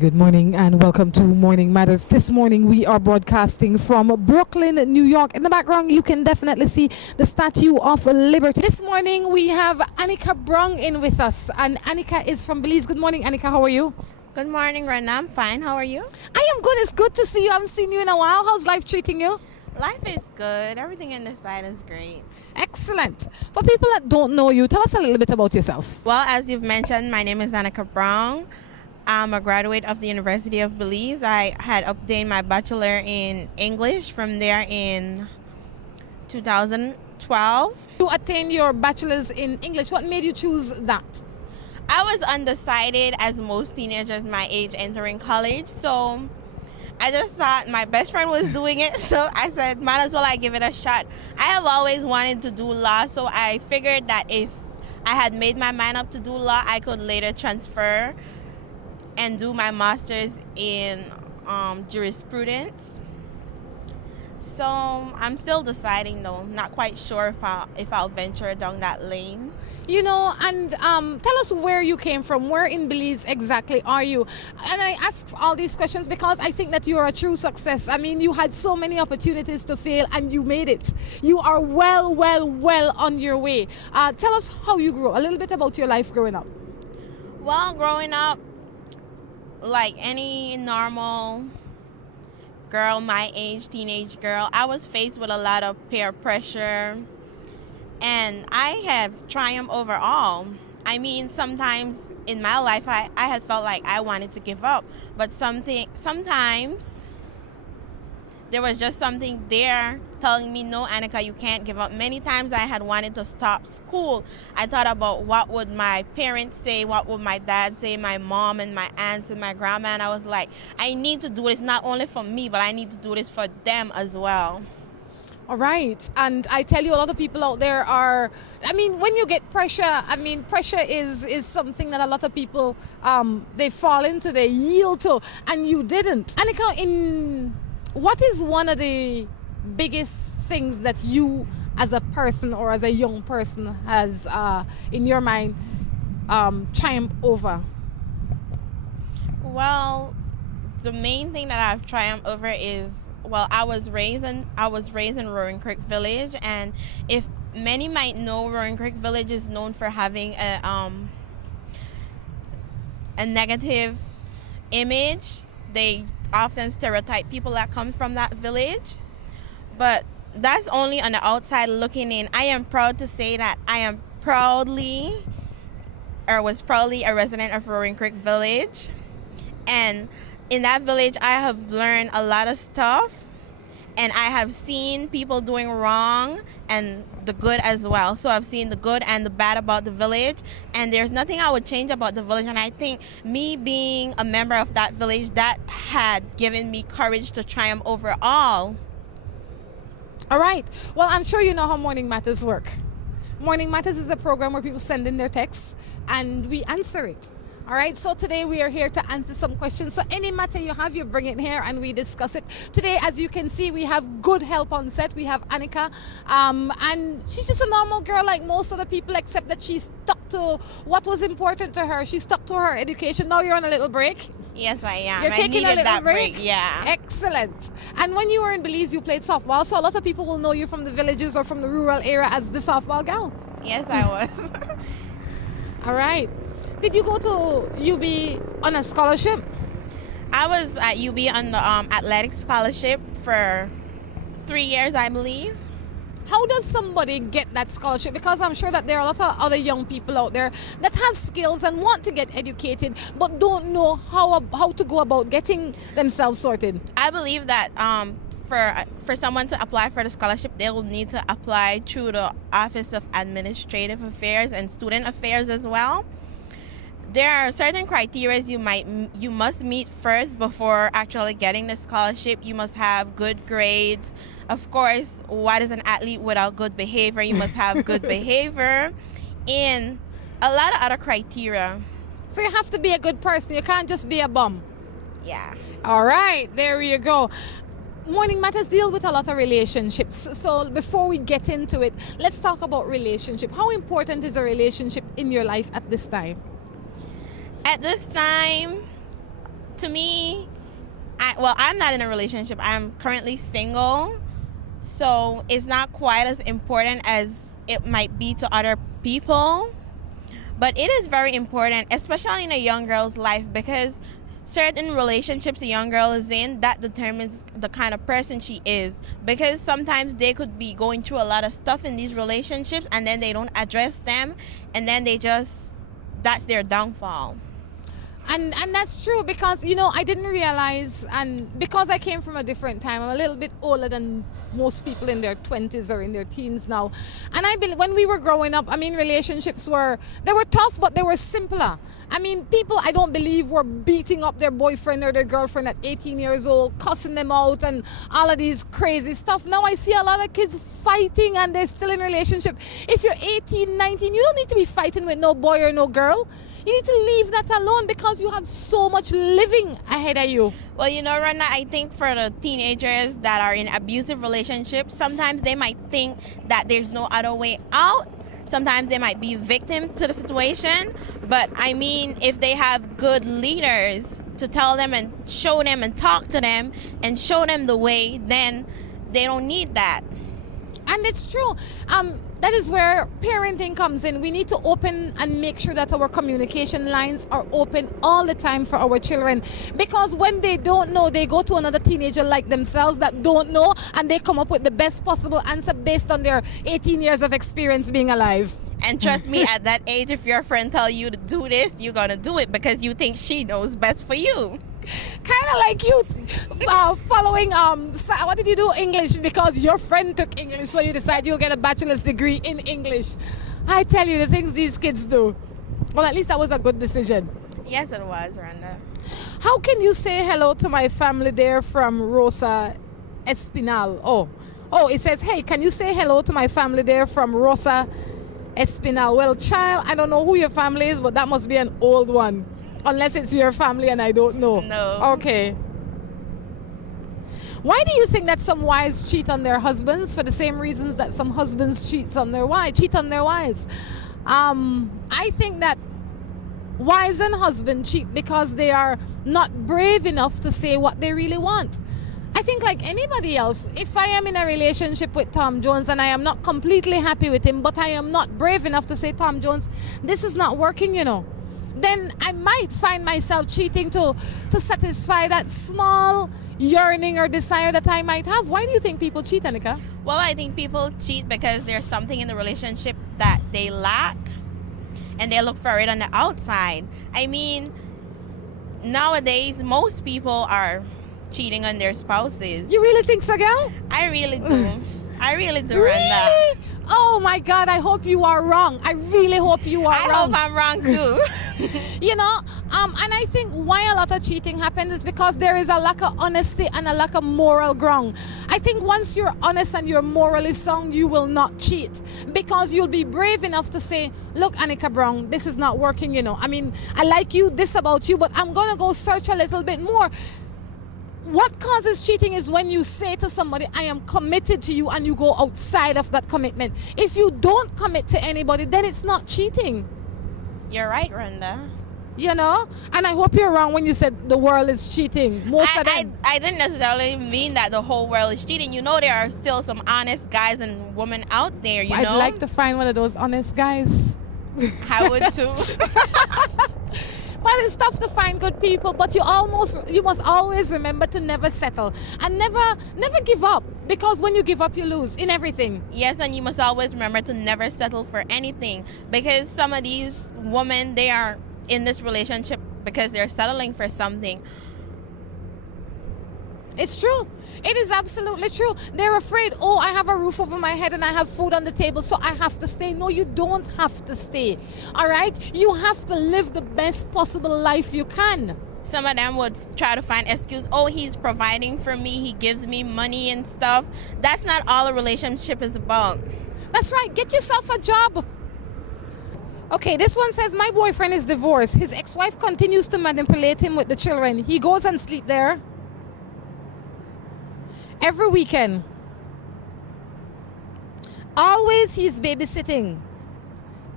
Good morning and welcome to Morning Matters. This morning we are broadcasting from Brooklyn, New York. In the background you can definitely see the Statue of Liberty. This morning we have Annica Brong in with us, and Annica is from Belize. Good morning, Annica. How are you? Good morning, Rena. I'm fine. How are you? I am good. It's good to see you. I haven't seen you in a while. How's life treating you? Life is good. Everything in this side is great. Excellent. For people that don't know you, tell us a little bit about yourself. Well, as you've mentioned, my name is Annica Brown. I'm a graduate of the University of Belize. I had obtained my bachelor in English from there in 2012. You attained your bachelor's in English. What made you choose that? I was undecided, as most teenagers my age entering college, so I just thought my best friend was doing it, so I said, might as well I give it a shot. I have always wanted to do law, so I figured that if I had made my mind up to do law, I could later transfer and do my master's in jurisprudence. So I'm still deciding though, not quite sure if I'll venture down that lane. You know, and tell us where you came from. Where in Belize exactly are you? And I ask all these questions because I think that you're a true success. I mean, you had so many opportunities to fail and you made it. You are well on your way. Tell us how you grew, a little bit about your life growing up. Well, growing up, like any normal girl my age, teenage girl, I was faced with a lot of peer pressure, and I have triumphed over all. I mean, sometimes in my life I had felt like I wanted to give up, but sometimes there was just something there telling me, no, Annica, you can't give up. Many times I had wanted to stop school. I thought about what would my parents say, what would my dad say, my mom and my aunts and my grandma, and I was like, I need to do this not only for me, but I need to do this for them as well. All right. And I tell you, a lot of people out there are, I mean, when you get pressure, I mean, pressure is something that a lot of people, they fall into, they yield to, and you didn't. Annica, what is one of the biggest things that you as a person or as a young person has in your mind triumphed over? Well, the main thing that I've triumphed over is, well, I was raised in Roaring Creek Village, and if many might know, Roaring Creek Village is known for having a negative image. They often stereotype people that come from that village, but that's only on the outside looking in. I am proud to say that I am was proudly a resident of Roaring Creek Village, and in that village I have learned a lot of stuff, and I have seen people doing wrong and the good as well. So I've seen the good and the bad about the village, and there's nothing I would change about the village. And I think me being a member of that village, that had given me courage to triumph over all. All right. Well, I'm sure you know how Morning Matters work. Morning Matters is a program where people send in their texts and we answer it. All right, so today we are here to answer some questions. So any matter you have, you bring it here and we discuss it. Today, as you can see, we have good help on set. We have Annica, and she's just a normal girl like most other people, except that she stuck to what was important to her. She stuck to her education. Now you're on a little break. Yes, I am. You're taking I needed a little that break? Yeah. Excellent. And when you were in Belize, you played softball, so a lot of people will know you from the villages or from the rural area as the softball gal. Yes, I was. All right. Did you go to UB on a scholarship? I was at UB on the athletic scholarship for 3 years, I believe. How does somebody get that scholarship? Because I'm sure that there are a lot of other young people out there that have skills and want to get educated but don't know how to go about getting themselves sorted. I believe that for someone to apply for the scholarship, they will need to apply through the Office of Administrative Affairs and Student Affairs as well. There are certain criteria you must meet first before actually getting the scholarship. You must have good grades. Of course, what is an athlete without good behavior? You must have good behavior and a lot of other criteria. So you have to be a good person. You can't just be a bum. Yeah. All right, there you go. Morning Matters deal with a lot of relationships. So before we get into it, let's talk about relationship. How important is a relationship in your life at this time? At this time, to me, I'm not in a relationship. I'm currently single. So it's not quite as important as it might be to other people. But it is very important, especially in a young girl's life, because certain relationships a young girl is in, that determines the kind of person she is. Because sometimes they could be going through a lot of stuff in these relationships, and then they don't address them, and then that's their downfall. And that's true, because I didn't realize, and because I came from a different time, I'm a little bit older than most people in their 20s or in their teens now. And when we were growing up, relationships were tough, but they were simpler. People, I don't believe, were beating up their boyfriend or their girlfriend at 18 years old, cussing them out and all of these crazy stuff. Now I see a lot of kids fighting and they're still in relationship. If you're 18, 19, you don't need to be fighting with no boy or no girl. You need to leave that alone, because you have so much living ahead of you. Well, Rhonda, I think for the teenagers that are in abusive relationships, sometimes they might think that there's no other way out. Sometimes they might be victim to the situation. But if they have good leaders to tell them and show them and talk to them and show them the way, then they don't need that. And it's true. That is where parenting comes in. We need to open and make sure that our communication lines are open all the time for our children. Because when they don't know, they go to another teenager like themselves that don't know, and they come up with the best possible answer based on their 18 years of experience being alive. And trust me, at that age, if your friend tell you to do this, you're going to do it because you think she knows best for you. Kind of like you following, what did you do? English, because your friend took English, so you decide you'll get a bachelor's degree in English. I tell you, the things these kids do. Well, at least that was a good decision. Yes, it was, Rhonda. How can you say hello to my family there from Rosa Espinal? Oh, it says, hey, can you say hello to my family there from Rosa Espinal? Well, child, I don't know who your family is, but that must be an old one. Unless it's your family and I don't know. No. Okay. Why do you think that some wives cheat on their husbands? For the same reasons that some husbands cheat on their wives. I think that wives and husbands cheat because they are not brave enough to say what they really want. I think like anybody else, if I am in a relationship with Tom Jones and I am not completely happy with him, but I am not brave enough to say, Tom Jones, this is not working, then I might find myself cheating to satisfy that small yearning or desire that I might have. Why do you think people cheat, Annica? Well, I think people cheat because there's something in the relationship that they lack and they look for it on the outside. Nowadays, most people are cheating on their spouses. You really think so, girl? I really do. I really do, Really? Rhonda. Oh my God, I hope you are wrong. I really hope you are I wrong. hope I'm wrong too. And I think why a lot of cheating happens is because there is a lack of honesty and a lack of moral ground. I think once you're honest and you're morally sound, you will not cheat, because you'll be brave enough to say, look, Annica Brown, this is not working, I like you, this about you, but I'm going to go search a little bit more. What causes cheating is when you say to somebody, I am committed to you, and you go outside of that commitment. If you don't commit to anybody, then it's not cheating. You're right, Rhonda. And I hope you're wrong when you said the world is cheating. Most of them. I didn't necessarily mean that the whole world is cheating. There are still some honest guys and women out there, I'd like to find one of those honest guys. I would too. Well, it's tough to find good people, but you must always remember to never settle and never give up, because when you give up, you lose in everything. Yes, and you must always remember to never settle for anything, because some of these women, they are in this relationship because they're settling for something. It's true. It is absolutely true. They're afraid, I have a roof over my head and I have food on the table, so I have to stay. No, you don't have to stay. All right? You have to live the best possible life you can. Some of them would try to find excuse. He's providing for me. He gives me money and stuff. That's not all a relationship is about. That's right. Get yourself a job. Okay, this one says, my boyfriend is divorced. His ex-wife continues to manipulate him with the children. He goes and sleep there every weekend. Always he's babysitting.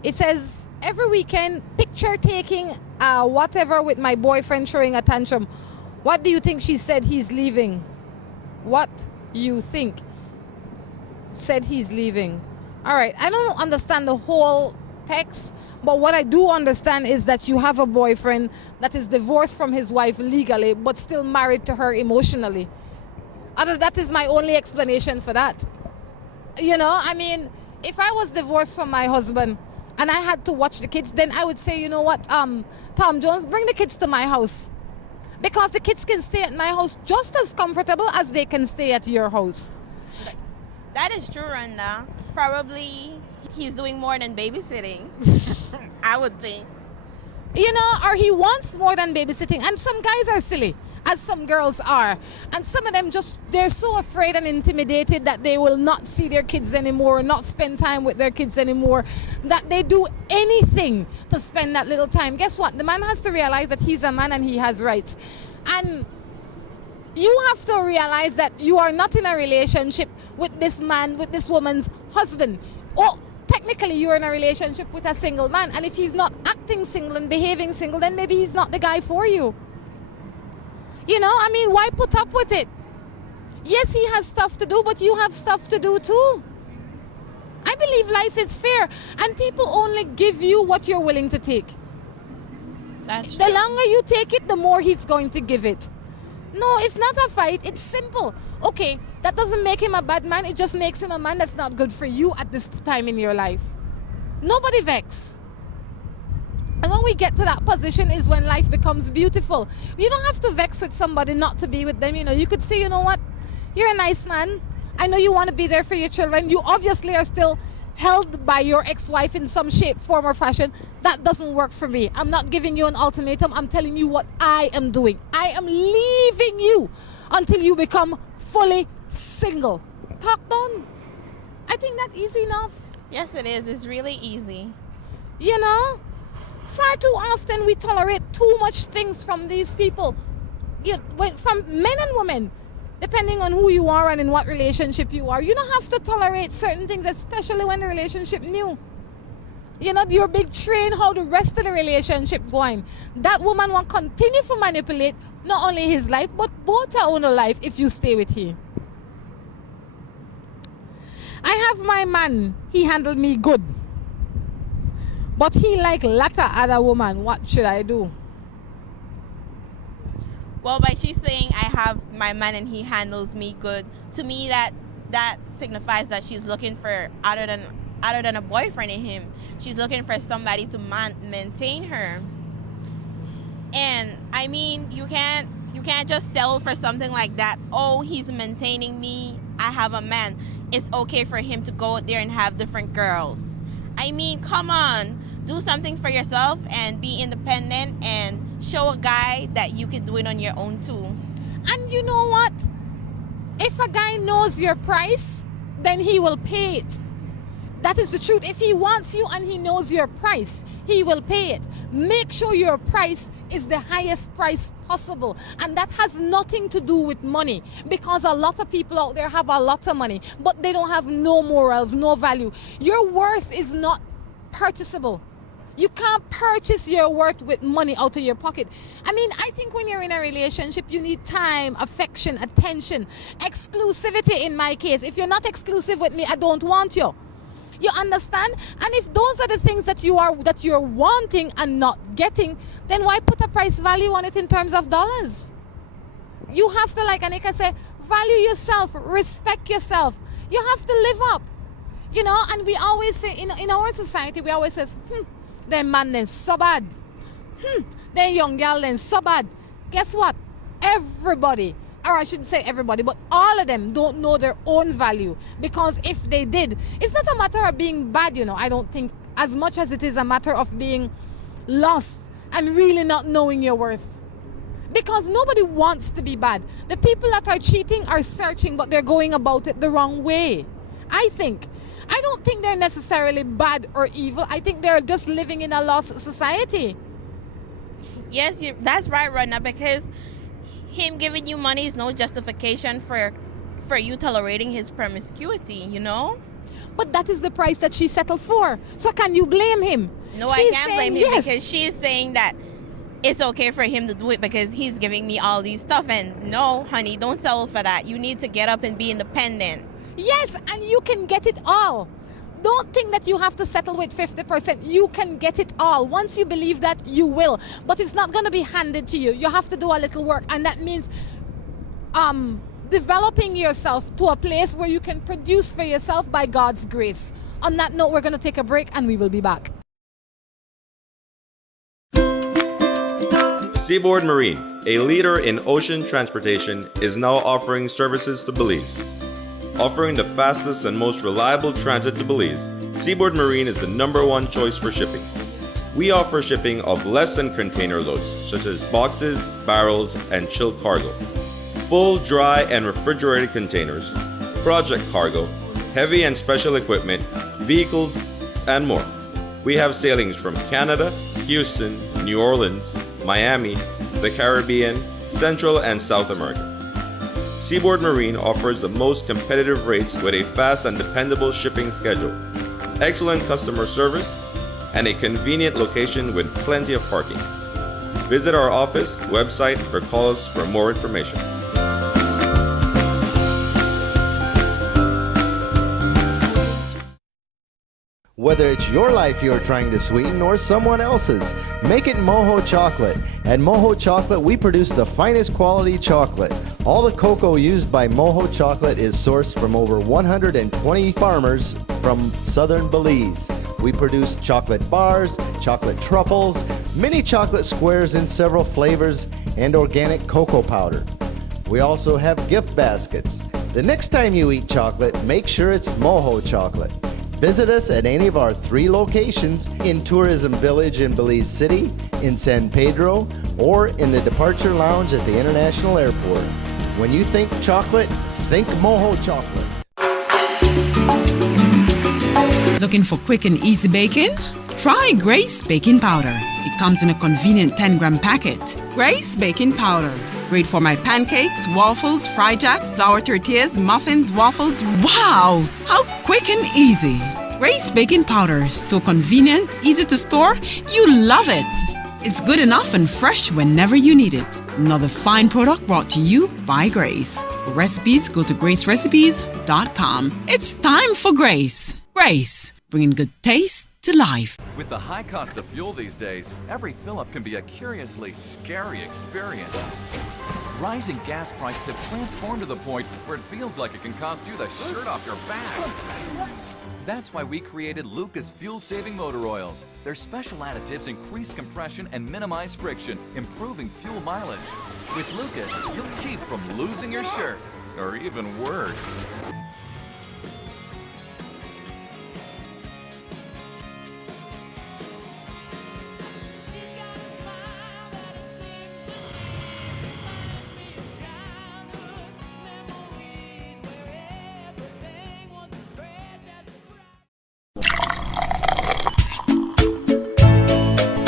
It says every weekend, picture taking, whatever, with my boyfriend throwing a tantrum. What do you think she said he's leaving? What you think said he's leaving? All right, I don't understand the whole text, but what I do understand is that you have a boyfriend that is divorced from his wife legally, but still married to her emotionally. That is my only explanation for that. You know, I mean, if I was divorced from my husband and I had to watch the kids, then I would say, you know what, Tom Jones, bring the kids to my house. Because the kids can stay at my house just as comfortable as they can stay at your house. That is true, Rhonda. Probably he's doing more than babysitting. I would think. You know, or he wants more than babysitting. And some guys are silly, as some girls are. And some of them they're so afraid and intimidated that they will not see their kids anymore, not spend time with their kids anymore, that they do anything to spend that little time. Guess what? The man has to realize that he's a man and he has rights. And you have to realize that you are not in a relationship with this man, with this woman's husband. Oh, technically you're in a relationship with a single man. And if he's not acting single and behaving single, then maybe he's not the guy for you. You know, I mean, why put up with it? Yes, he has stuff to do, but you have stuff to do too. I believe life is fair, and people only give you what you're willing to take. That's The true. longer you take it, the more he's going to give it. No, it's not a fight. It's simple. Okay, that doesn't make him a bad man. It just makes him a man that's not good for you at this time in your life. Nobody vex. And when we get to that position is when life becomes beautiful. You don't have to vex with somebody not to be with them. You know, you could say, you know what, you're a nice man. I know you want to be there for your children. You obviously are still held by your ex-wife in some shape, form, or fashion. That doesn't work for me. I'm not giving you an ultimatum. I'm telling you what I am doing. I am leaving you until you become fully single. Talk done. I think that's easy enough. Yes, it is. It's really easy. You know? Far too often we tolerate too much things from these people. From men and women, depending on who you are and in what relationship you are. You don't have to tolerate certain things, especially when the relationship new. You know, you're big train how the rest of the relationship going. That woman will continue to manipulate not only his life, but both her own life if you stay with him. I have my man, he handled me good. But he like latter other woman. What should I do? Well, by she's saying I have my man and he handles me good, to me that signifies that she's looking for other than a boyfriend in him. She's looking for somebody to maintain her. And I mean, you can't just settle for something like that. Oh, he's maintaining me. I have a man. It's okay for him to go out there and have different girls. I mean, come on. Do something for yourself and be independent and show a guy that you can do it on your own too. And you know what? If a guy knows your price, then he will pay it. That is the truth. If he wants you and he knows your price, he will pay it. Make sure your price is the highest price possible. And that has nothing to do with money, because a lot of people out there have a lot of money, but they don't have no morals, no value. Your worth is not purchasable. You can't purchase your worth with money out of your pocket. I mean, I think when you're in a relationship, you need time, affection, attention, exclusivity in my case. If you're not exclusive with me, I don't want you. You understand? And if those are the things that you're wanting and not getting, then why put a price value on it in terms of dollars? You have to, like Annica said, value yourself, respect yourself. You have to live up. You know, and we always say, in our society, we always say, them man then so bad. Them young girl then so bad. Guess what? Everybody, or I shouldn't say everybody, but all of them don't know their own value. Because if they did, it's not a matter of being bad, you know. I don't think as much as it is a matter of being lost and really not knowing your worth. Because nobody wants to be bad. The people that are cheating are searching, but they're going about it the wrong way. I don't think they're necessarily bad or evil. I think they're just living in a lost society. Yes, that's right, Rana, because him giving you money is no justification for you tolerating his promiscuity, you know? But that is the price that she settled for. So can you blame him? No, I can't blame him because she's saying that it's okay for him to do it because he's giving me all these stuff. And no, honey, don't settle for that. You need to get up and be independent. Yes, and you can get it all. Don't think that you have to settle with 50%. You can get it all. Once you believe that, you will. But it's not going to be handed to you. You have to do a little work. And that means developing yourself to a place where you can produce for yourself by God's grace. On that note, we're going to take a break and we will be back. Seaboard Marine, a leader in ocean transportation, is now offering services to Belize. Offering the fastest and most reliable transit to Belize, Seaboard Marine is the #1 choice for shipping. We offer shipping of less than container loads, such as boxes, barrels, and chilled cargo. Full, dry, and refrigerated containers, project cargo, heavy and special equipment, vehicles, and more. We have sailings from Canada, Houston, New Orleans, Miami, the Caribbean, Central and South America. Seaboard Marine offers the most competitive rates with a fast and dependable shipping schedule, excellent customer service, and a convenient location with plenty of parking. Visit our office, website, or call us for more information. Whether it's your life you're trying to sweeten or someone else's, make it Moho Chocolate. At Moho Chocolate, we produce the finest quality chocolate. All the cocoa used by Moho Chocolate is sourced from over 120 farmers from southern Belize. We produce chocolate bars, chocolate truffles, mini chocolate squares in several flavors, and organic cocoa powder. We also have gift baskets. The next time you eat chocolate, make sure it's Moho Chocolate. Visit us at any of our 3 locations in Tourism Village in Belize City, in San Pedro, or in the Departure Lounge at the International Airport. When you think chocolate, think Moho Chocolate. Looking for quick and easy baking? Try Grace Baking Powder. It comes in a convenient 10-gram packet. Grace Baking Powder. Great for my pancakes, waffles, fry jack, flour tortillas, muffins, waffles. Wow! How quick and easy. Grace Baking Powder. So convenient, easy to store. You love it. It's good enough and fresh whenever you need it. Another fine product brought to you by Grace. For recipes, go to gracerecipes.com. It's time for Grace. Grace, bringing good taste to life. With the high cost of fuel these days, every fill-up can be a curiously scary experience. Rising gas prices have transformed to the point where it feels like it can cost you the shirt off your back. That's why we created Lucas fuel-saving motor oils. Their special additives increase compression and minimize friction, improving fuel mileage. With Lucas, you'll keep from losing your shirt, or even worse.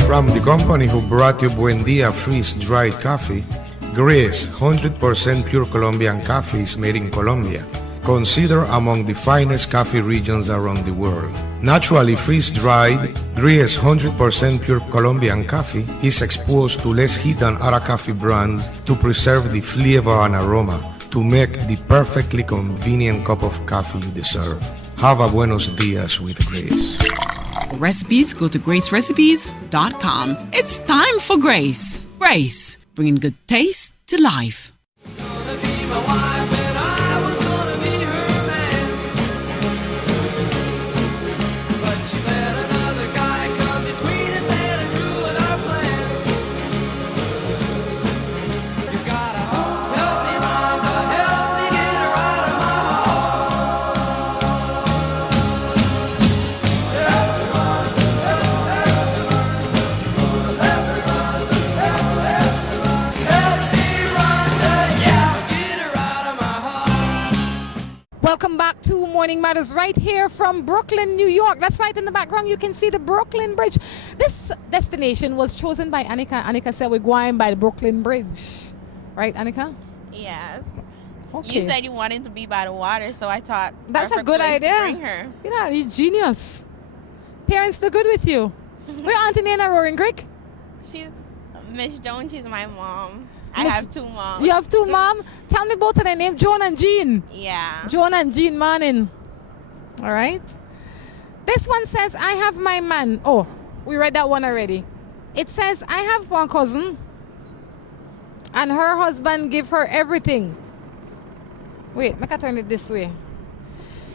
From the company who brought you Buen Dia freeze-dried coffee, Gris 100% pure Colombian coffee is made in Colombia, considered among the finest coffee regions around the world. Naturally freeze-dried, Gris 100% pure Colombian coffee is exposed to less heat than other coffee brands to preserve the flavor and aroma to make the perfectly convenient cup of coffee you deserve. Have a buenos dias with Gris. For recipes, go to gracerecipes.com. It's time for Grace. Grace, bringing good taste to life. Welcome back to Morning Matters right here from Brooklyn, New York. That's right, in the background you can see the Brooklyn Bridge. This destination was chosen by Annica. Annica said we're going by the Brooklyn Bridge. Right, Annica? Yes. Okay. You said you wanted to be by the water, so I thought That's a perfect good place to idea. bring her. You know, you're genius. Parents do good with you. Where Auntie Nana Roaring Creek? She's Miss Jones, she's my mom. I Miss- have two moms. You have two mom? Tell me both of their names, Joan and Jean. Yeah. Joan and Jean Manning. All right. This one says, I have my man. Oh, we read that one already. It says, I have one cousin and her husband give her everything. Wait, make I turn it this way.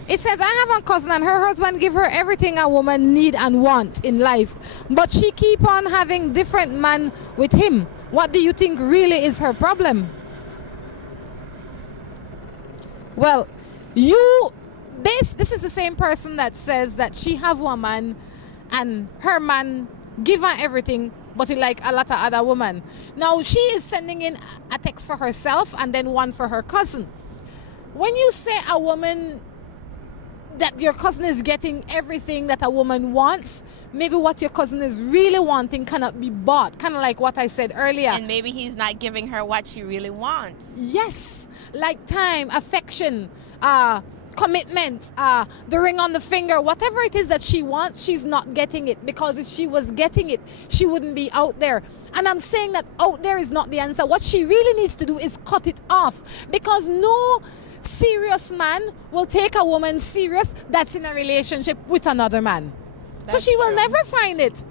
It says, I have a cousin and her husband give her everything a woman need and want in life. But she keep on having different man with him. What do you think really is her problem? Well, this is the same person that says that she have one man and her man give her everything, but he like a lot of other women. Now she is sending in a text for herself and then one for her cousin. When you say a woman that your cousin is getting everything that a woman wants, maybe what your cousin is really wanting cannot be bought. Kind of like what I said earlier. And maybe he's not giving her what she really wants. Yes, like time, affection, commitment, the ring on the finger, whatever it is that she wants, she's not getting it. Because if she was getting it, she wouldn't be out there. And I'm saying that out there is not the answer. What she really needs to do is cut it off. Because no serious man will take a woman serious that's in a relationship with another man. So she will never find it.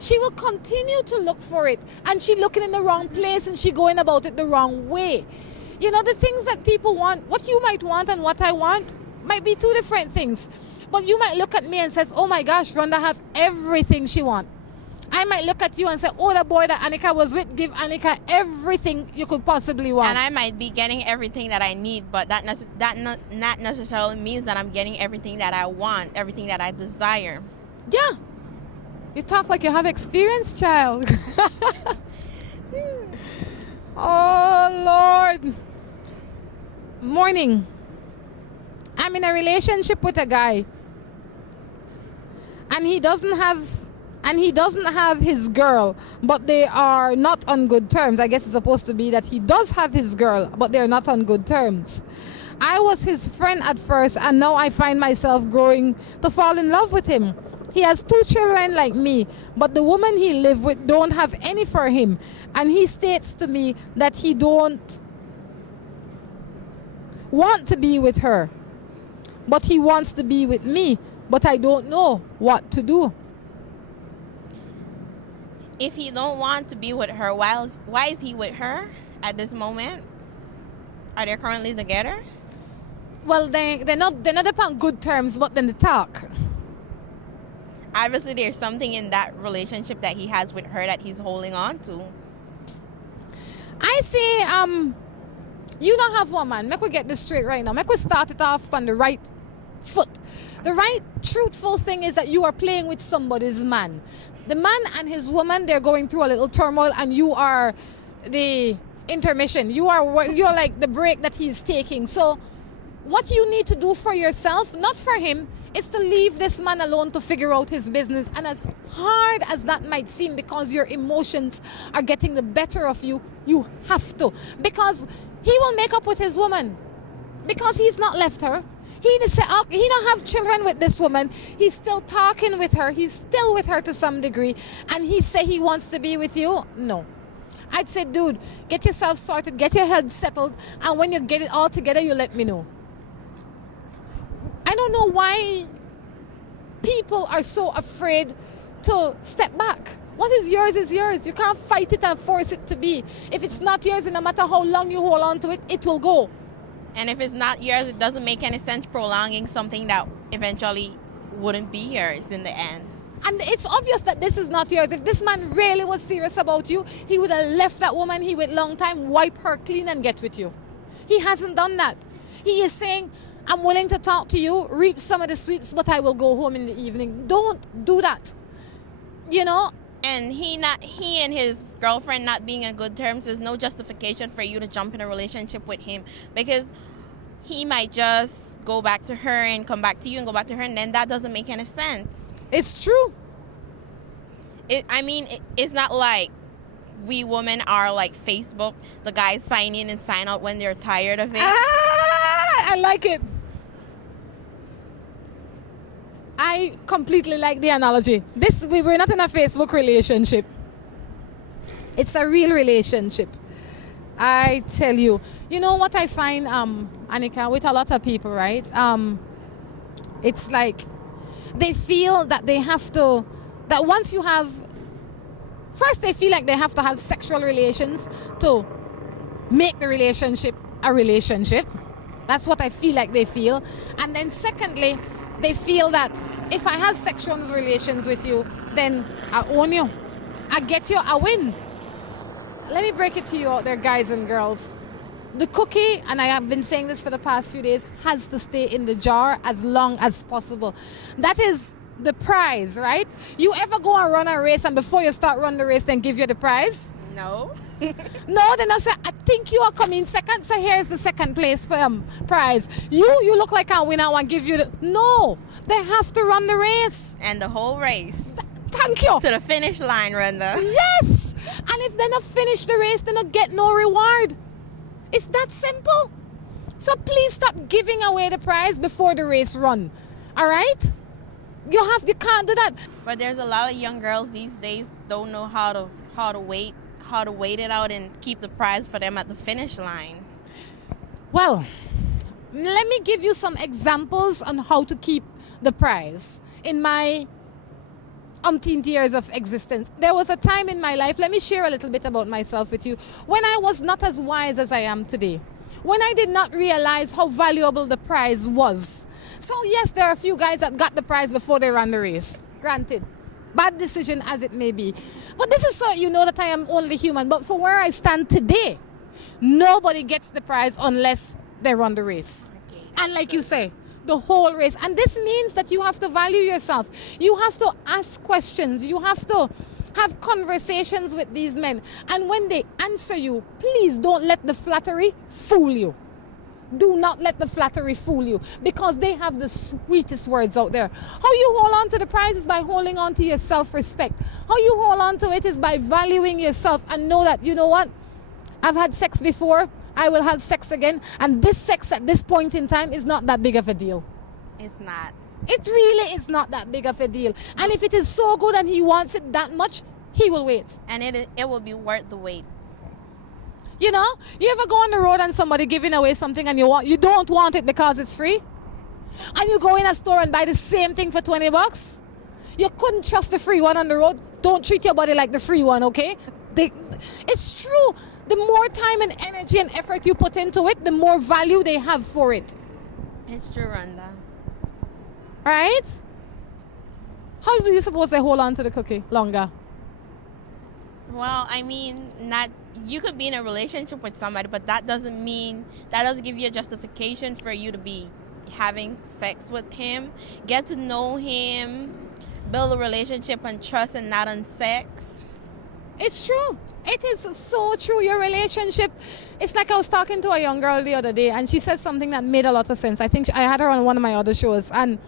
She will continue to look for it, and she looking in the wrong place and she going about it the wrong way. You know, the things that people want, what you might want and what I want might be two different things. But you might look at me and says, oh my gosh, Rhonda have everything she want. I might look at you and say, oh, the boy that Annica was with, give Annica everything you could possibly want. And I might be getting everything that I need, but that not necessarily means that I'm getting everything that I want, everything that I desire. Yeah. You talk like you have experience, child. Oh, Lord. Morning. I'm in a relationship with a guy. And he doesn't have his girl, but they are not on good terms. I guess it's supposed to be that he does have his girl, but they're not on good terms. I was his friend at first, and now I find myself growing to fall in love with him. He has 2 children like me, but the woman he live with don't have any for him. And he states to me that he don't want to be with her, but he wants to be with me, but I don't know what to do. If he don't want to be with her, why is he with her at this moment? Are they currently together? Well, they're not upon good terms, but then they talk. Obviously, there's something in that relationship that he has with her that he's holding on to. I say, you don't have one man. Make we get this straight right now. Make we start it off on the right foot. The right truthful thing is that you are playing with somebody's man. The man and his woman, they're going through a little turmoil, and you are the intermission. You're like the break that he's taking. So what you need to do for yourself, not for him, is to leave this man alone to figure out his business. And as hard as that might seem, because your emotions are getting the better of you, you have to. Because he will make up with his woman. Because he's not left her. He don't have children with this woman. He's still talking with her. He's still with her to some degree. And he say he wants to be with you? No. I'd say, dude, get yourself sorted, get your head settled, and when you get it all together, you let me know. I don't know why people are so afraid to step back. What is yours is yours. You can't fight it and force it to be. If it's not yours, and no matter how long you hold on to it, it will go. And if it's not yours, it doesn't make any sense prolonging something that eventually wouldn't be yours in the end. And it's obvious that this is not yours. If this man really was serious about you, he would have left that woman he with long time, wipe her clean and get with you. He hasn't done that. He is saying, I'm willing to talk to you, reap some of the sweets, but I will go home in the evening. Don't do that. You know? And he and his girlfriend not being on good terms is no justification for you to jump in a relationship with him, because he might just go back to her and come back to you and go back to her, and then that doesn't make any sense. It's true. It's not like we women are like Facebook. The guys sign in and sign out when they're tired of it. I like it. I completely like the analogy. We're not in a Facebook relationship. It's a real relationship. I tell you. You know what I find, Annika, with a lot of people, right? It's like they feel that they have to, that once you have, first they feel like they have to have sexual relations to make the relationship a relationship. That's what I feel like they feel. And then secondly, they feel that if I have sexual relations with you, then I own you. I get you, I win. Let me break it to you out there, guys and girls. The cookie, and I have been saying this for the past few days, has to stay in the jar as long as possible. That is the prize, right? You ever go and run a race and before you start running the race, then give you the prize? No. No, then I say, I think you are coming second, so here's the second place prize. You look like I win, I want to give you the... No, they have to run the race. And the whole race. Thank you. To the finish line, Rhonda. Yes! And if they not finish the race, they not get no reward. It's that simple. So please stop giving away the prize before the race run. All right? You can't do that. But there's a lot of young girls these days don't know how to wait it out and keep the prize for them at the finish line. Well, let me give you some examples on how to keep the prize. In my umpteenth years of existence, there was a time in my life, let me share a little bit about myself with you, when I was not as wise as I am today. When I did not realize how valuable the prize was. So yes, there are a few guys that got the prize before they ran the race. Granted. Bad decision as it may be. But this is so you know that I am only human. But for where I stand today, nobody gets the prize unless they run the race. Okay. And like you say, the whole race. And this means that you have to value yourself. You have to ask questions. You have to have conversations with these men. And when they answer you, please don't let the flattery fool you. Do not let the flattery fool you, because they have the sweetest words out there. How you hold on to the prize is by holding on to your self-respect. How you hold on to it is by valuing yourself and know that, you know what, I've had sex before, I will have sex again, and this sex at this point in time is not that big of a deal. It's not. It really is not that big of a deal. And if it is so good and he wants it that much, he will wait. And it will be worth the wait. You know, you ever go on the road and somebody giving away something and you don't want it because it's free? And you go in a store and buy the same thing for $20? You couldn't trust the free one on the road. Don't treat your body like the free one, okay? It's true. The more time and energy and effort you put into it, the more value they have for it. It's true, Rhonda. Right? How do you suppose they hold on to the cookie longer? Well, I mean, you could be in a relationship with somebody, but that doesn't give you a justification for you to be having sex with him. Get to know him, build a relationship on trust and not on sex. It's true. It is so true. Your relationship, it's like I was talking to a young girl the other day and she said something that made a lot of sense. I think I had her on one of my other shows, and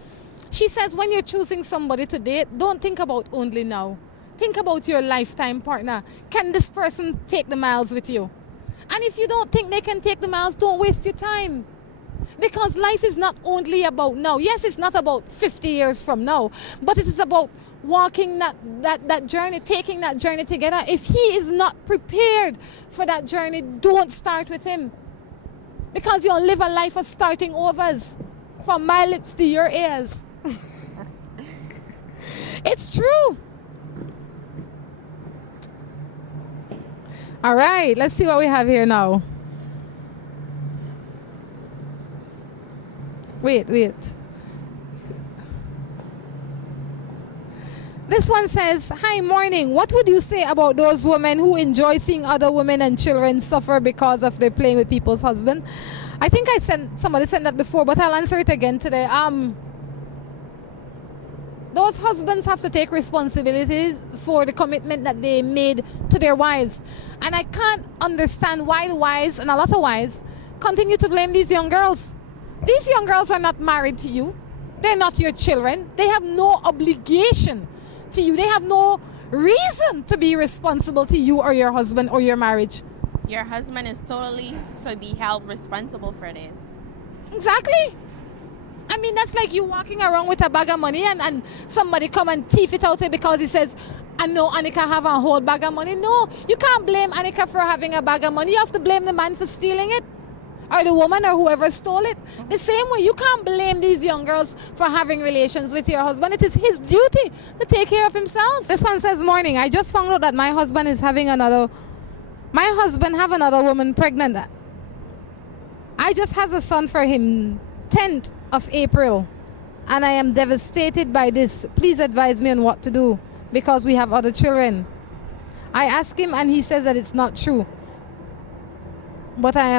she says when you're choosing somebody to date, don't think about only now. Think about your lifetime partner. Can this person take the miles with you? And if you don't think they can take the miles, don't waste your time. Because life is not only about now. Yes, it's not about 50 years from now, but it is about walking that journey, taking that journey together. If he is not prepared for that journey, don't start with him. Because you'll live a life of starting overs. From my lips to your ears. It's true. All right, let's see what we have here now. Wait. This one says, hi, morning. What would you say about those women who enjoy seeing other women and children suffer because of their playing with people's husband? I think somebody sent that before, but I'll answer it again today. Those husbands have to take responsibilities for the commitment that they made to their wives. And I can't understand why the wives, and a lot of wives, continue to blame these young girls. These young girls are not married to you. They're not your children. They have no obligation to you. They have no reason to be responsible to you or your husband or your marriage. Your husband is totally to be held responsible for this. Exactly. I mean, that's like you walking around with a bag of money and somebody come and thief it out because he says, and no, Annica have a whole bag of money. No, you can't blame Annica for having a bag of money. You have to blame the man for stealing it, or the woman, or whoever stole it. The same way, you can't blame these young girls for having relations with your husband. It is his duty to take care of himself. This one says, morning, I just found out that my husband have another woman pregnant. I just has a son for him 10th of April, and I am devastated by this. Please advise me on what to do, because we have other children. I ask him and he says that it's not true. But I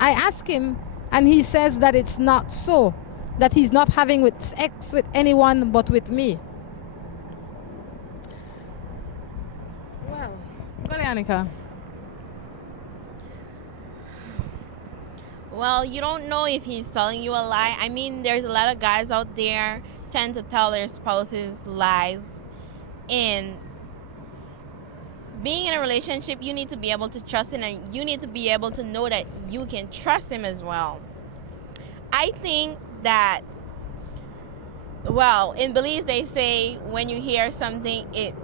ask him and he says that it's not so, that he's not having sex with anyone but with me. Well, go ahead, Annica. Well, you don't know if he's telling you a lie. I mean, there's a lot of guys out there tend to tell their spouses lies. And being in a relationship, you need to be able to trust him, and you need to be able to know that you can trust him as well. I think that, well, in Belize they say when you hear something, it's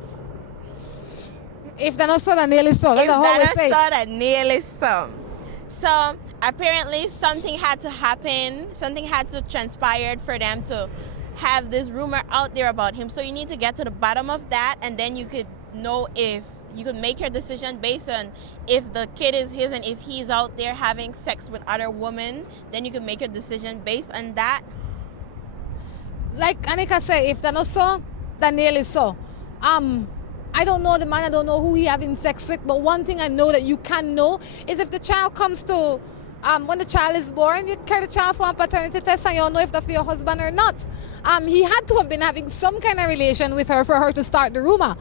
if they're not so, then nearly so. if That's that is so, that nearly so. So apparently something had to happen, something had to transpire for them to have this rumor out there about him. So you need to get to the bottom of that, and then you could know if you could make your decision based on if the kid is his, and if he's out there having sex with other women, then you can make your decision based on that. Like Annica said, if they're not so, then nearly so. I don't know the man, I don't know who he having sex with, but one thing I know that you can know is if the child comes to, when the child is born, you carry the child for a paternity test and you don't know if that's for your husband or not. He had to have been having some kind of relation with her for her to start the rumor.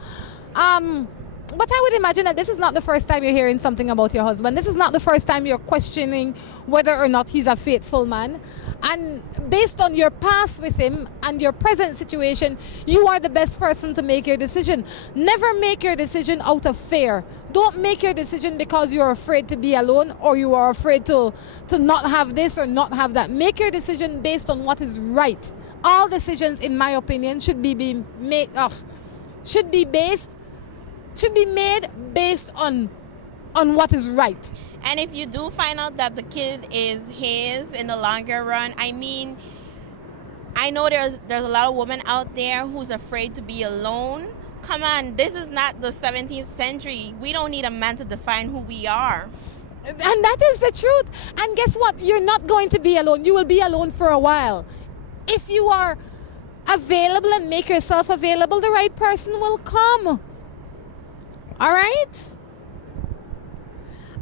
But I would imagine that this is not the first time you're hearing something about your husband. This is not the first time you're questioning whether or not he's a faithful man. And based on your past with him and your present situation, you are the best person to make your decision. Never make your decision out of fear. Don't make your decision because you're afraid to be alone, or you are afraid to not have this or not have that. Make your decision based on what is right. All decisions, in my opinion, should be made based on what is right. And if you do find out that the kid is his in the longer run, I mean, I know there's a lot of women out there who's afraid to be alone. Come on, this is not the 17th century. We don't need a man to define who we are. And that is the truth. And guess what? You're not going to be alone. You will be alone for a while. If you are available and make yourself available, the right person will come. All right?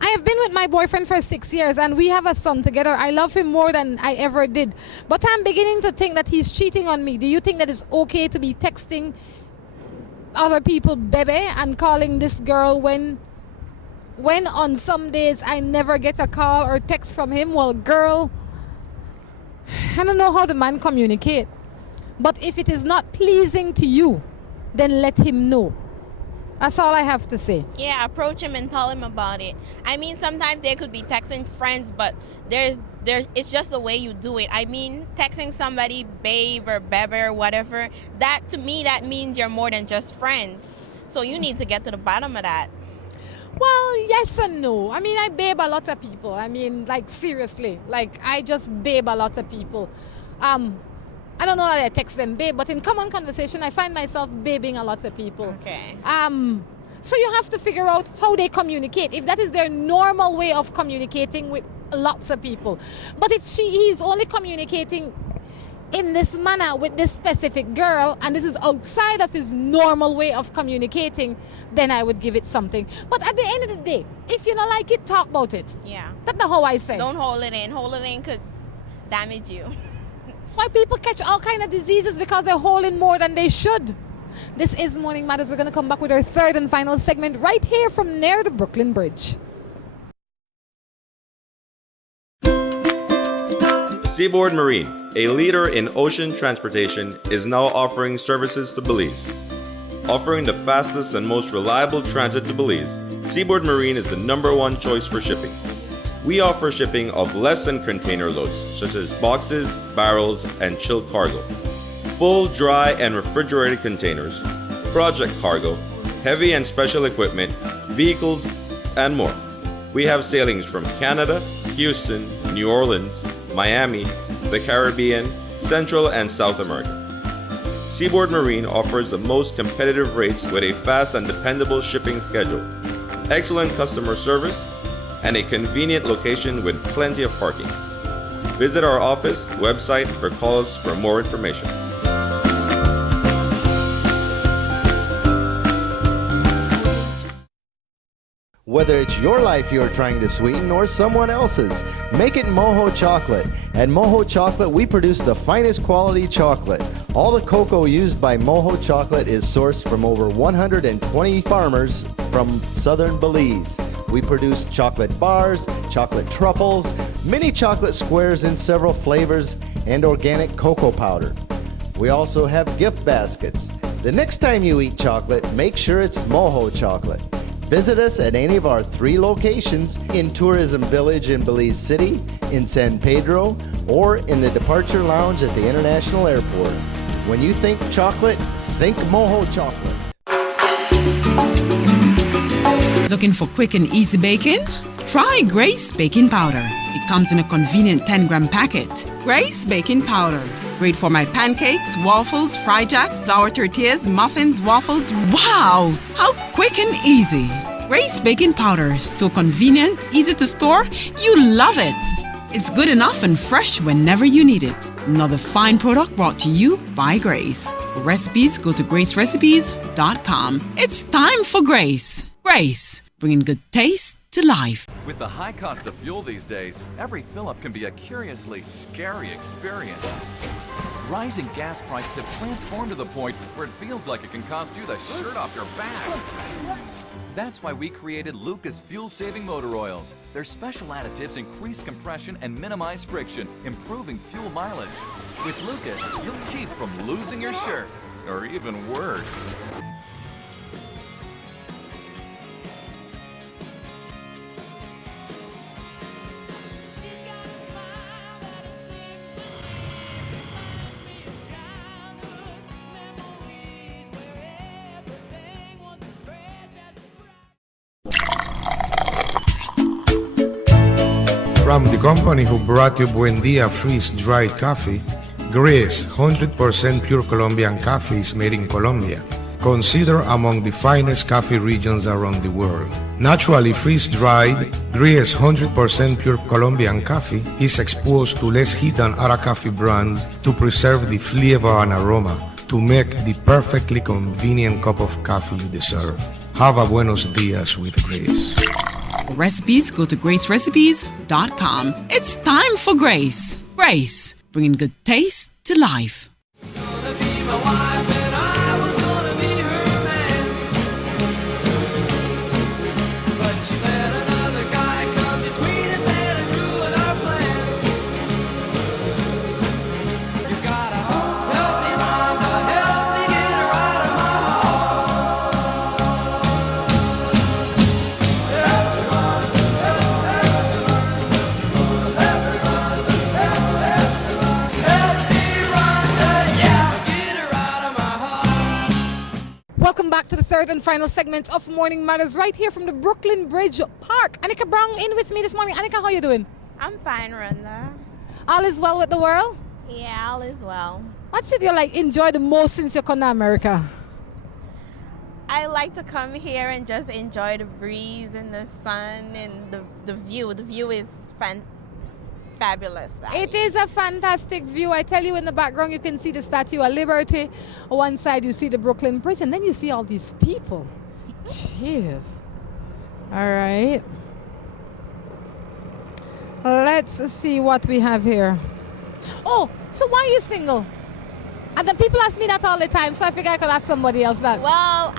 I have been with my boyfriend for 6 years and we have a son together. I love him more than I ever did. But I'm beginning to think that he's cheating on me. Do you think that it's okay to be texting other people baby and calling this girl when on some days I never get a call or text from him? Well, girl, I don't know how the man communicate. But if it is not pleasing to you, then let him know. That's all I have to say. Yeah, approach him and tell him about it. I mean, sometimes they could be texting friends, but it's just the way you do it. I mean, texting somebody babe or bebe or whatever, that to me, that means you're more than just friends. So you need to get to the bottom of that. Well, yes and no. I mean, I babe a lot of people. I mean, like, seriously. Like, I just babe a lot of people. I don't know that I text them babe, but in common conversation, I find myself babing a lot of people. Okay. So you have to figure out how they communicate, if that is their normal way of communicating with lots of people. But if he is only communicating in this manner with this specific girl, and this is outside of his normal way of communicating, then I would give it something. But at the end of the day, if you don't like it, talk about it. Yeah. That's not how I say. Don't hold it in. Hold it in could damage you. Why people catch all kind of diseases because they're holding more than they should. This is Morning Matters. We're going to come back with our third and final segment right here from near the Brooklyn Bridge. Seaboard Marine, a leader in ocean transportation, is now offering services to Belize. Offering the fastest and most reliable transit to Belize, Seaboard Marine is the #1 choice for shipping. We offer shipping of less than container loads, such as boxes, barrels, and chilled cargo. Full, dry, and refrigerated containers, project cargo, heavy and special equipment, vehicles, and more. We have sailings from Canada, Houston, New Orleans, Miami, the Caribbean, Central and South America. Seaboard Marine offers the most competitive rates with a fast and dependable shipping schedule, excellent customer service, and a convenient location with plenty of parking. Visit our office, website, or call us for more information. Whether it's your life you're trying to sweeten or someone else's, make it Moho Chocolate. At Moho Chocolate, we produce the finest quality chocolate. All the cocoa used by Moho Chocolate is sourced from over 120 farmers from southern Belize. We produce chocolate bars, chocolate truffles, mini chocolate squares in several flavors, and organic cocoa powder. We also have gift baskets. The next time you eat chocolate, make sure it's Moho Chocolate. Visit us at any of our 3 locations in Tourism Village in Belize City, in San Pedro, or in the Departure Lounge at the International Airport. When you think chocolate, think Moho Chocolate. Looking for quick and easy baking? Try Grace Baking Powder. It comes in a convenient 10-gram packet. Grace Baking Powder. Great for my pancakes, waffles, fry jack, flour tortillas, muffins, waffles. Wow! How quick and easy. Grace Baking Powder. So convenient, easy to store. You love it. It's good enough and fresh whenever you need it. Another fine product brought to you by Grace. For recipes, go to gracerecipes.com. It's time for Grace. Grace, bringing good taste to life. With the high cost of fuel these days, every fill-up can be a curiously scary experience. Rising gas prices have transformed to the point where it feels like it can cost you the shirt off your back. That's why we created Lucas fuel-saving motor oils. Their special additives increase compression and minimize friction, improving fuel mileage. With Lucas, you'll keep from losing your shirt, or even worse. From the company who brought you Buendia freeze-dried coffee, Gris 100% pure Colombian coffee is made in Colombia, considered among the finest coffee regions around the world. Naturally freeze-dried, Gris 100% pure Colombian coffee is exposed to less heat than other coffee brands to preserve the flavor and aroma to make the perfectly convenient cup of coffee you deserve. Have a buenos dias with Gris. For recipes, go to gracerecipes.com. It's time for Grace. Grace, bringing good taste to life. Welcome back to the third and final segment of Morning Matters right here from the Brooklyn Bridge Park. Annica Brown in with me this morning. Annica, how you doing? I'm fine, Rhonda. All is well with the world? Yeah, all is well. What city you like enjoy the most since you come to America? I like to come here and just enjoy the breeze and the sun and the view. The view is fabulous. It is a fantastic view. I tell you, in the background you can see the Statue of Liberty. One side you see the Brooklyn Bridge, and then you see all these people. Cheers. All right. Let's see what we have here. Oh, so why are you single? And then people ask me that all the time, so I figure I could ask somebody else that. Well,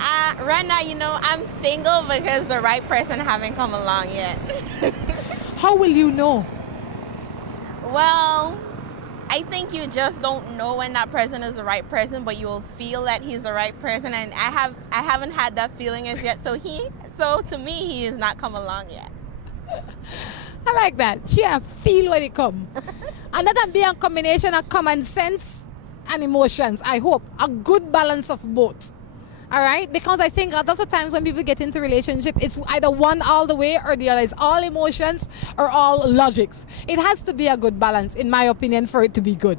right now, I'm single because the right person haven't come along yet. How will you know? Well, I think you just don't know when that person is the right person, but you will feel that he's the right person. And I haven't had that feeling as yet. So to me, he has not come along yet. I like that. Yeah, feel when it come. And that be a combination of common sense and emotions. I hope a good balance of both. All right, because I think a lot of times when people get into relationship, it's either one all the way or the other. It's all emotions or all logics. It has to be a good balance, in my opinion, for it to be good.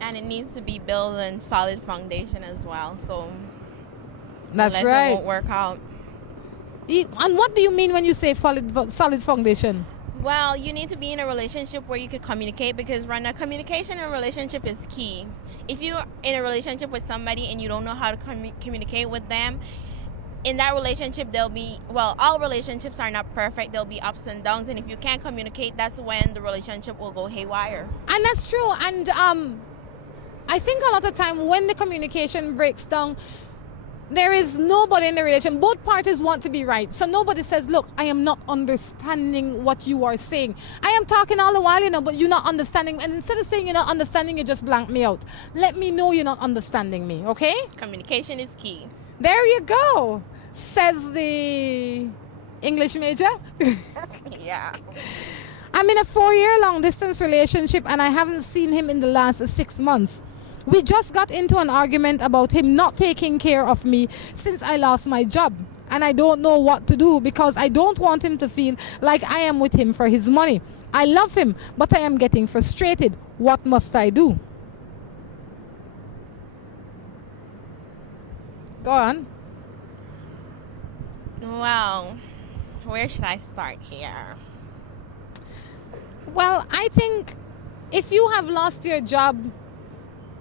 And it needs to be built on solid foundation as well. So That's unless right. it won't work out. And what do you mean when you say solid foundation? Well, you need to be in a relationship where you could communicate, because right now communication in a relationship is key. If you're in a relationship with somebody and you don't know how to communicate with them, in that relationship there'll be, well, all relationships are not perfect. There'll be ups and downs, and if you can't communicate, that's when the relationship will go haywire. And that's true. And I think a lot of time when the communication breaks down, there is nobody in the relation. Both parties want to be right. So nobody says, look, I am not understanding what you are saying. I am talking all the while, but you're not understanding. And instead of saying you're not understanding, you just blank me out. Let me know you're not understanding me, okay? Communication is key. There you go, says the English major. Yeah. I'm in a 4-year long distance relationship and I haven't seen him in the last 6 months. We just got into an argument about him not taking care of me since I lost my job. And I don't know what to do because I don't want him to feel like I am with him for his money. I love him, but I am getting frustrated. What must I do? Go on. Well, where should I start here? Well, I think if you have lost your job,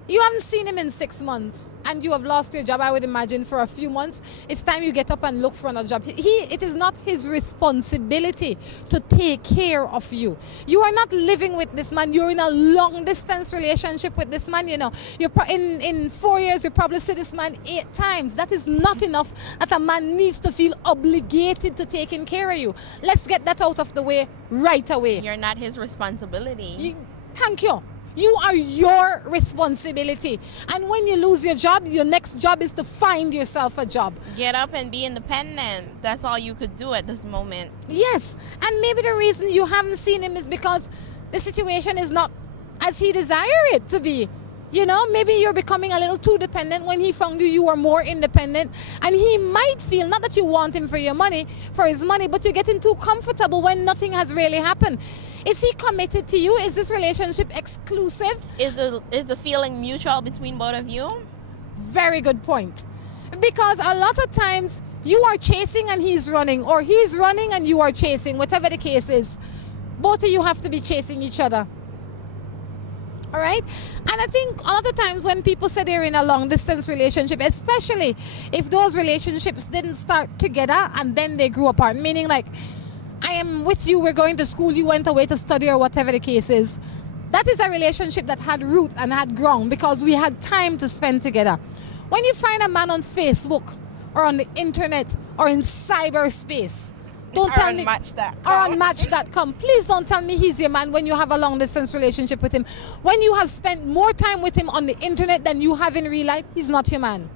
you haven't seen him in 6 months and you have lost your job, I would imagine, for a few months, it's time you get up and look for another job. It is not his responsibility to take care of you. You are not living with this man. You're in a long distance relationship with this man, You're in 4 years, you probably see this man 8 times. That is not enough that a man needs to feel obligated to taking care of you. Let's get that out of the way right away. You're not his responsibility. Thank you. You are your responsibility. And when you lose your job, your next job is to find yourself a job. Get up and be independent. That's all you could do at this moment. Yes. And maybe the reason you haven't seen him is because the situation is not as he desired it to be. Maybe you're becoming a little too dependent. When he found you were more independent. And he might feel, not that you want him for his money, but you're getting too comfortable when nothing has really happened. Is he committed to you? Is this relationship exclusive? Is the feeling mutual between both of you? Very good point. Because a lot of times you are chasing and he's running, or he's running and you are chasing, whatever the case is. Both of you have to be chasing each other. All right? And I think a lot of times when people say they're in a long distance relationship, especially if those relationships didn't start together and then they grew apart, meaning like, I am with you, we're going to school, you went away to study, or whatever the case is. That is a relationship that had root and had ground because we had time to spend together. When you find a man on Facebook or on the internet or in cyberspace, don't tell me, or on Match.com, please don't tell me he's your man when you have a long distance relationship with him. When you have spent more time with him on the internet than you have in real life, he's not your man.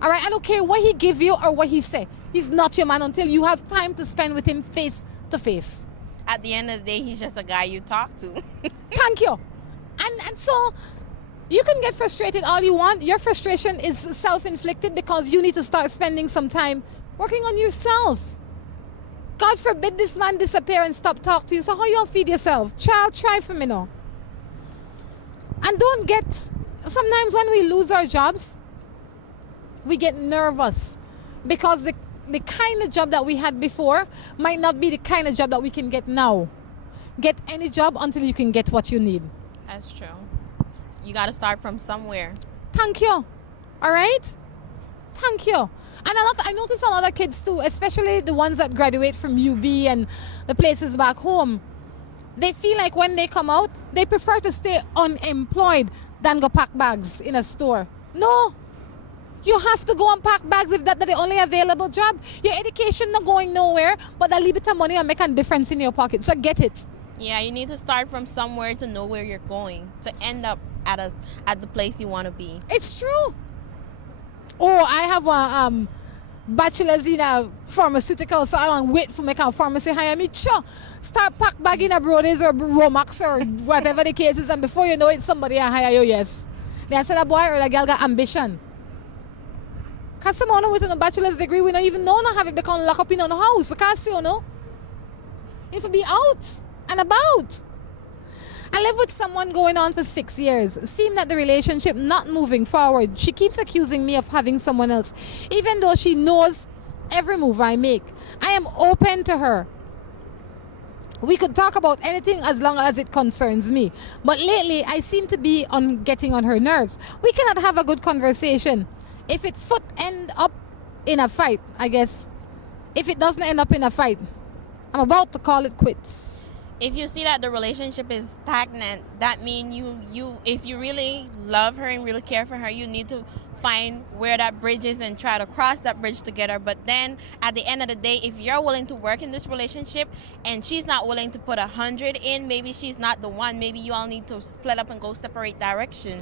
All right, I don't care what he give you or what he say. He's not your man until you have time to spend with him face to face. At the end of the day, he's just a guy you talk to. Thank you. And so you can get frustrated all you want. Your frustration is self-inflicted because you need to start spending some time working on yourself. God forbid this man disappear and stop talking to you. So how you gonna feed yourself? Child, try for me now. And sometimes when we lose our jobs, we get nervous because the kind of job that we had before might not be the kind of job that we can get now. Get any job until you can get what you need. That's true. You got to start from somewhere. Thank you. All right? Thank you. And I notice a lot of kids too, especially the ones that graduate from UB and the places back home. They feel like when they come out, they prefer to stay unemployed than go pack bags in a store. No. You have to go and pack bags if that's the only available job. Your education not going nowhere, but a little bit of money and make a difference in your pocket. So get it. Yeah, you need to start from somewhere to know where you're going, to end up at the place you want to be. It's true. Oh, I have a bachelor's in a pharmaceutical, so I want to wait for make a pharmacy hire me. Sure. Start pack bag in a Brody's or Romax or whatever the case is, and before you know it, somebody will hire you, yes. They said a boy or a girl got ambition. Because someone with a bachelor's degree, we don't even know not have it because lock up in the house. We can't see, you know. If we be out and about. I live with someone going on for 6 years. Seeing that the relationship not moving forward, she keeps accusing me of having someone else, even though she knows every move I make. I am open to her. We could talk about anything as long as it concerns me. But lately, I seem to be getting on her nerves. We cannot have a good conversation. If it end up in a fight, I guess. If it doesn't end up in a fight, I'm about to call it quits. If you see that the relationship is stagnant, that means if you really love her and really care for her, you need to find where that bridge is and try to cross that bridge together. But then at the end of the day, if you're willing to work in this relationship and she's not willing to put 100 in, maybe she's not the one. Maybe you all need to split up and go separate direction.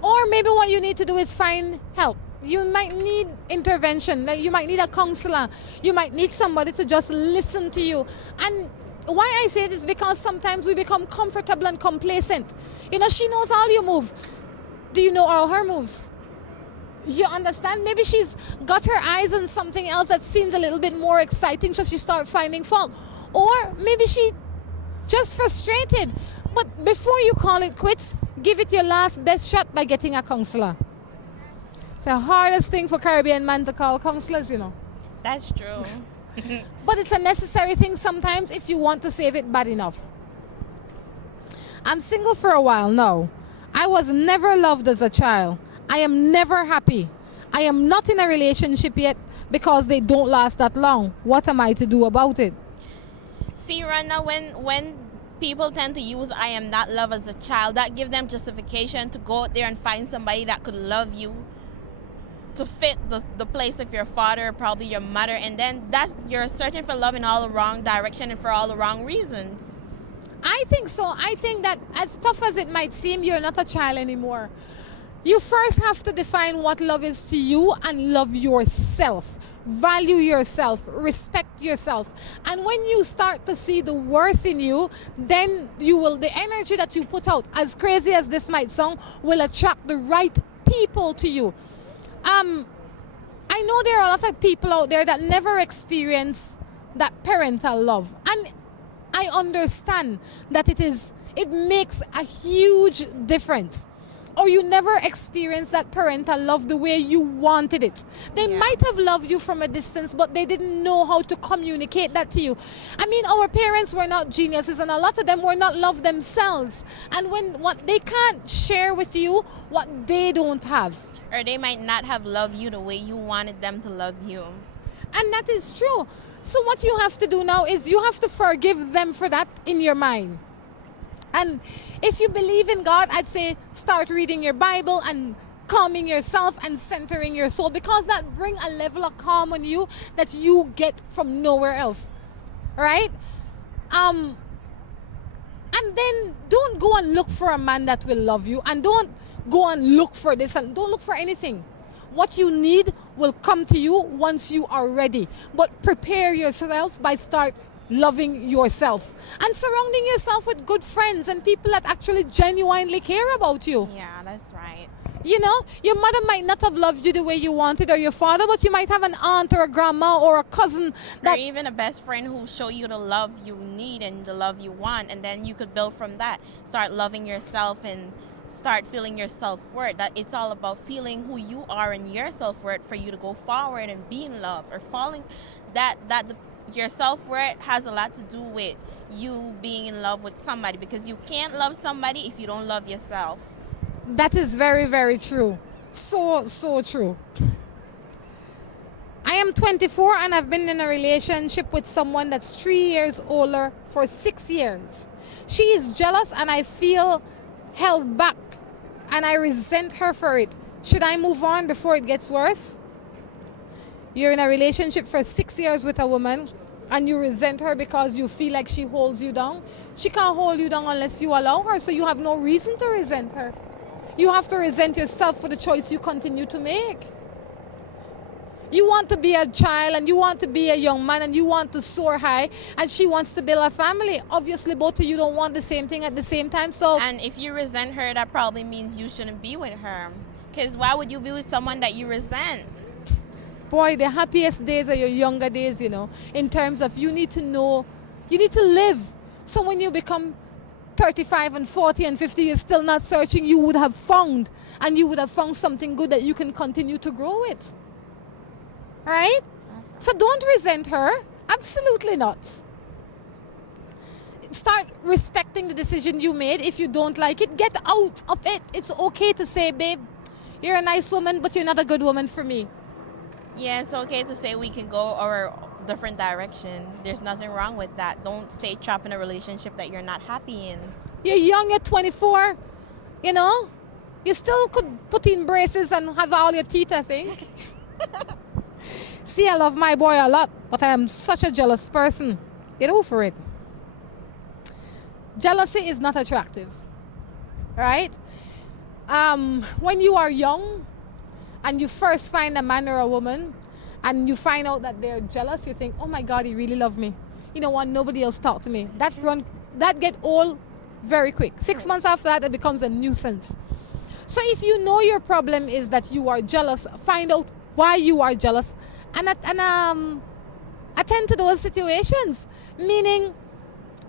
Or maybe what you need to do is find help. You might need intervention. Like you might need a counselor. You might need somebody to just listen to you. And why I say it is because sometimes we become comfortable and complacent. You know, she knows all your moves. Do you know all her moves? You understand? Maybe she's got her eyes on something else that seems a little bit more exciting, so she starts finding fault. Or maybe she just frustrated. But before you call it quits, give it your last best shot by getting a counselor. It's the hardest thing for Caribbean man to call counselors, you know. That's true. But it's a necessary thing sometimes if you want to save it bad enough. I'm single for a while now. I was never loved as a child. I am never happy. I am not in a relationship yet because they don't last that long. What am I to do about it? See, Rana, when people tend to use I am not loved as a child, that gives them justification to go out there and find somebody that could love you to fit the place of your father, probably your mother, and then you're searching for love in all the wrong direction and for all the wrong reasons. I think so. I think that as tough as it might seem, you're not a child anymore. You first have to define what love is to you and love yourself. Value yourself, respect yourself. And when you start to see the worth in you, then the energy that you put out, as crazy as this might sound, will attract the right people to you. I know there are a lot of people out there that never experience that parental love. And I understand that it makes a huge difference. Or you never experienced that parental love the way you wanted it. They might have loved you from a distance, but they didn't know how to communicate that to you. I mean, our parents were not geniuses, and a lot of them were not loved themselves. And what they can't share with you what they don't have. Or they might not have loved you the way you wanted them to love you. And that is true. So what you have to do now is you have to forgive them for that in your mind. And if you believe in God, I'd say start reading your Bible and calming yourself and centering your soul, because that brings a level of calm on you that you get from nowhere else. Right? And then don't go and look for a man that will love you, and don't go and look for this, and don't look for anything. What you need will come to you once you are ready. But prepare yourself by start loving yourself and surrounding yourself with good friends and people that actually genuinely care about you. Yeah, that's right. You know, your mother might not have loved you the way you wanted, or your father, but you might have an aunt or a grandma or a cousin or even a best friend who show you the love you need and the love you want, and then you could build from that. Start loving yourself and start feeling your self-worth. That it's all about feeling who you are and your self-worth for you to go forward and be in love, or falling your self-worth has a lot to do with you being in love with somebody, because you can't love somebody if you don't love yourself. That is very, very true. So true. I am 24 and I've been in a relationship with someone that's 3 years older for 6 years. She is jealous and I feel held back and I resent her for it. Should I move on before it gets worse? You're in a relationship for 6 years with a woman and you resent her because you feel like she holds you down. She can't hold you down unless you allow her, so you have no reason to resent her. You have to resent yourself for the choice you continue to make. You want to be a child and you want to be a young man and you want to soar high, and she wants to build a family. Obviously, both of you don't want the same thing at the same time. And if you resent her, that probably means you shouldn't be with her. Because why would you be with someone that you resent? boy, the happiest days are your younger days, in terms of you need to know, you need to live. So when you become 35 and 40 and 50, you're still not searching, you would have found something good that you can continue to grow with. All right? So don't resent her. Absolutely not. Start respecting the decision you made. If you don't like it, get out of it. It's okay to say, babe, you're a nice woman, but you're not a good woman for me. Yeah, it's okay to say we can go our different direction. There's nothing wrong with that. Don't stay trapped in a relationship that you're not happy in. You're young, you're 24, you still could put in braces and have all your teeth, I think. See, I love my boy a lot, but I am such a jealous person. Get over it. Jealousy is not attractive, right? When you are young and you first find a man or a woman and you find out that they're jealous, you think, oh my God, he really loved me. You know what? Nobody else talked to me. That get old very quick. 6 months after that, it becomes a nuisance. So if you know your problem is that you are jealous, find out why you are jealous and attend to those situations. Meaning,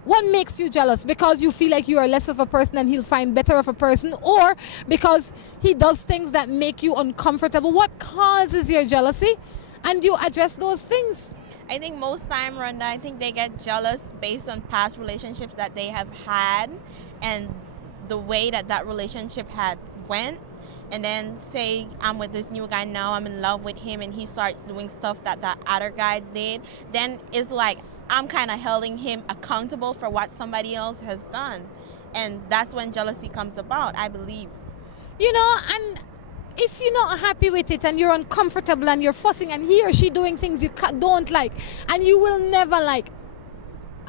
what makes you jealous? Because you feel like you are less of a person and he'll find better of a person, or because he does things that make you uncomfortable? What causes your jealousy? And you address those things. I think most time, Rhonda, I think they get jealous based on past relationships that they have had and the way that relationship had went. And then say I'm with this new guy now, I'm in love with him, and he starts doing stuff that other guy did. Then it's like I'm kind of holding him accountable for what somebody else has done. And that's when jealousy comes about, I believe. And if you're not happy with it and you're uncomfortable and you're fussing and he or she doing things you don't like and you will never like,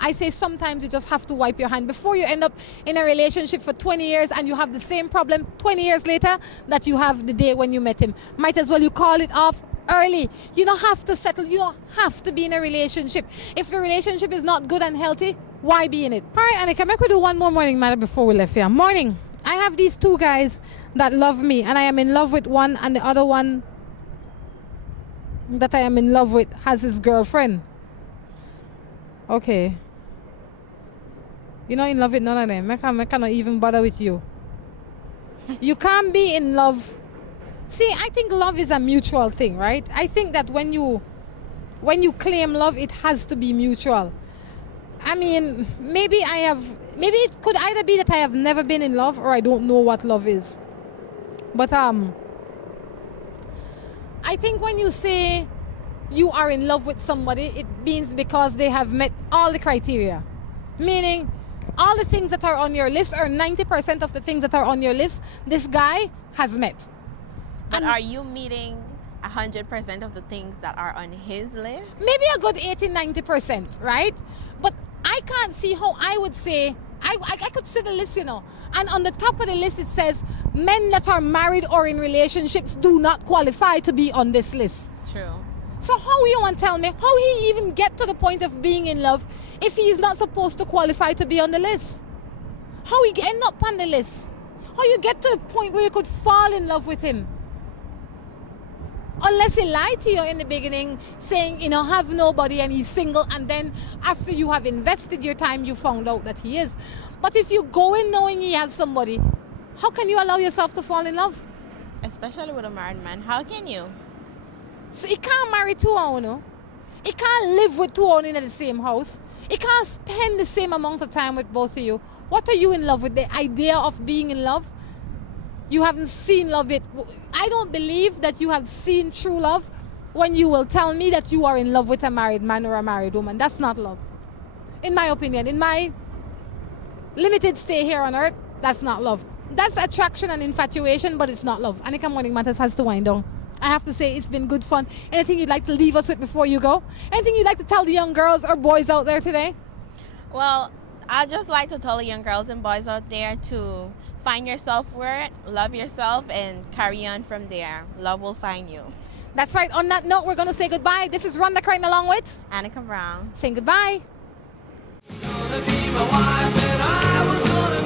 I say sometimes you just have to wipe your hand before you end up in a relationship for 20 years and you have the same problem 20 years later that you have the day when you met him. Might as well you call it off early. You don't have to settle. You don't have to be in a relationship. If the relationship is not good and healthy, why be in it? All right, Annica, make we do one more morning matter before we left here. Morning. I have these two guys that love me and I am in love with one, and the other one that I am in love with has his girlfriend. Okay. You're not in love with none of them. I cannot even bother with you. You can't be in love. See, I think love is a mutual thing, right? I think that when you claim love, it has to be mutual. I mean, maybe it could either be that I have never been in love or I don't know what love is. But I think when you say you are in love with somebody, it means because they have met all the criteria. Meaning, all the things that are on your list, or 90% of the things that are on your list, this guy has met. But are you meeting 100% of the things that are on his list? Maybe a good 80-90%, right? But I can't see how I would say, I could see the list, and on the top of the list it says men that are married or in relationships do not qualify to be on this list. True. So how you want to tell me how he even get to the point of being in love if he is not supposed to qualify to be on the list? How he end up on the list? How you get to the point where you could fall in love with him? Unless he lied to you in the beginning, saying, have nobody and he's single, and then after you have invested your time, you found out that he is. But if you go in knowing he has somebody, how can you allow yourself to fall in love? Especially with a married man. How can you? So he can't marry two on, He can't live with two on in the same house. He can't spend the same amount of time with both of you. What are you in love with? The idea of being in love? You haven't seen love yet. I don't believe that you have seen true love when you will tell me that you are in love with a married man or a married woman. That's not love. In my opinion, in my limited stay here on earth, that's not love. That's attraction and infatuation, but it's not love. Annica Morning Matters has to wind down. I have to say it's been good fun. Anything you'd like to leave us with before you go? Anything you'd like to tell the young girls or boys out there today? Well, I'd just like to tell the young girls and boys out there to find your self-worth, love yourself, and carry on from there. Love will find you. That's right. On that note, we're going to say goodbye. This is Rhonda Crichton along with Annica Brown. saying goodbye. Gonna be my wife and I was gonna